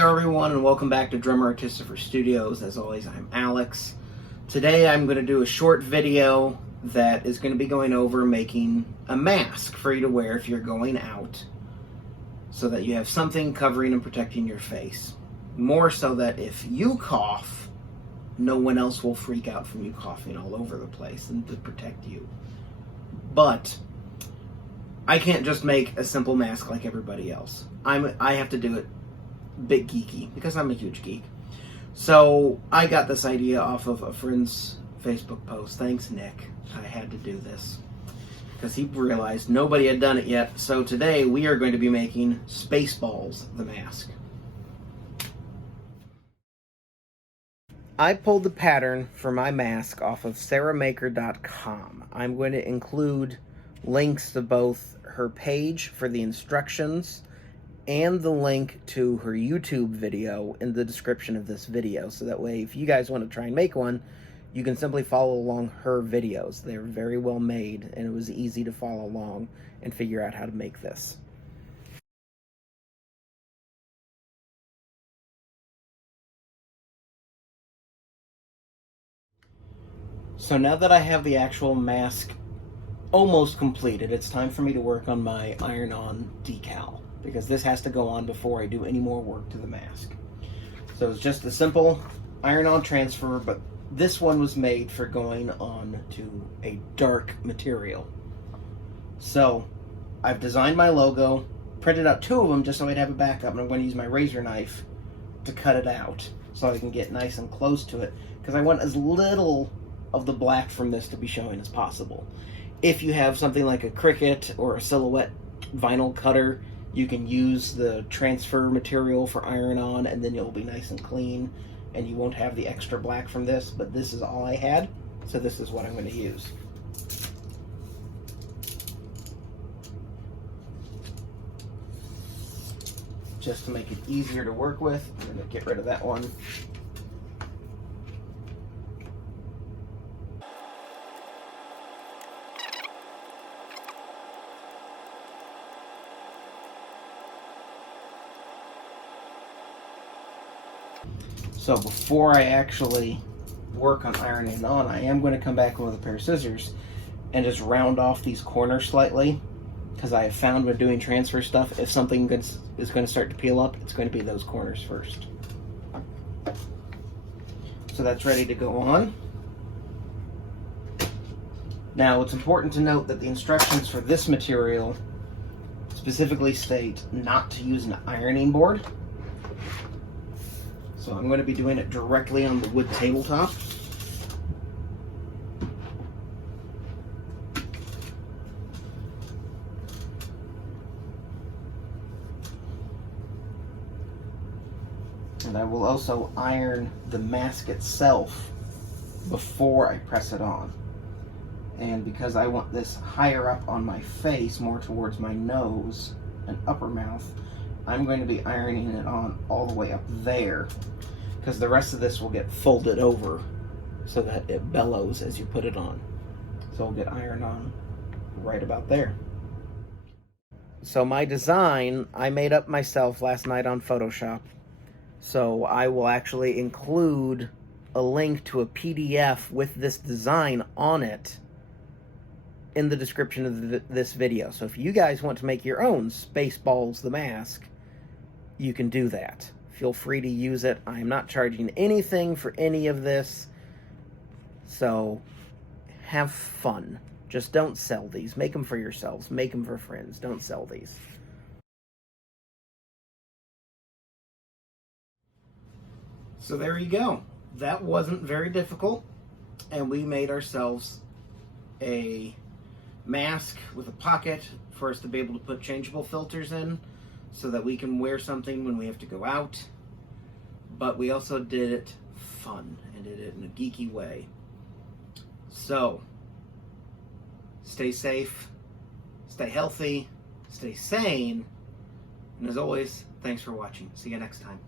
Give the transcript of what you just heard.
there everyone, and welcome back to Drummer Artistifer Studios. As always, I'm Alex. Today I'm going to do a short video that is going to be going over making a mask for you to wear if you're going out, so that you have something covering and protecting your face. More so that if you cough, no one else will freak out from you coughing all over the place, and to protect you. But I can't just make a simple mask like everybody else. I have to do it bit geeky because I'm a huge geek. So I got this idea off of a friend's Facebook post. Thanks, Nick. I had to do this because he realized nobody had done it yet. So today we are going to be making Spaceballs the Mask. I pulled the pattern for my mask off of sarahmaker.com. I'm going to include links to both her page for the instructions and the link to her YouTube video in the description of this video. So that way, if you guys want to try and make one, you can simply follow along her videos. They're very well made, and it was easy to follow along and figure out how to make this. So now that I have the actual mask almost completed, it's time for me to work on my IronOn Decal, because this has to go on before I do any more work to the mask. So it's just a simple IronOn transfer, but this one was made for going on to a dark material. So I've designed my logo, printed out 2 of them just so I'd have a backup, and I'm going to use my razor knife to cut it out so I can get nice and close to it, because I want as little of the black from this to be showing as possible. If you have something like a Cricut or a Silhouette vinyl cutter, you can use the transfer material for IronOn, and then it'll be nice and clean, and you won't have the extra black from this. But this is all I had, so this is what I'm going to use. Just to make it easier to work with, I'm going to get rid of that one. So before I actually work on ironing on, I am going to come back with a pair of scissors and just round off these corners slightly, because I have found when doing transfer stuff, if something is going to start to peel up, it's going to be those corners first. So that's ready to go on. Now it's important to note that the instructions for this material specifically state not to use an ironing board. So I'm going to be doing it directly on the wood tabletop. And I will also iron the mask itself before I press it on. And because I want this higher up on my face, more towards my nose and upper mouth, I'm going to be ironing it on all the way up there, because the rest of this will get folded over so that it bellows as you put it on. So I'll get iron on right about there. So my design, I made up myself last night on Photoshop. So I will actually include a link to a PDF with this design on it in the description of this video. So if you guys want to make your own Spaceballs the Mask, you can do that. Feel free to use it. I am not charging anything for any of this. So have fun. Just don't sell these. Make them for yourselves. Make them for friends. Don't sell these. So there you go. That wasn't very difficult. And we made ourselves a mask with a pocket for us to be able to put changeable filters in, so that we can wear something when we have to go out. But we also did it fun and did it in a geeky way. So stay safe, stay healthy, stay sane, and as always, thanks for watching. See you next time.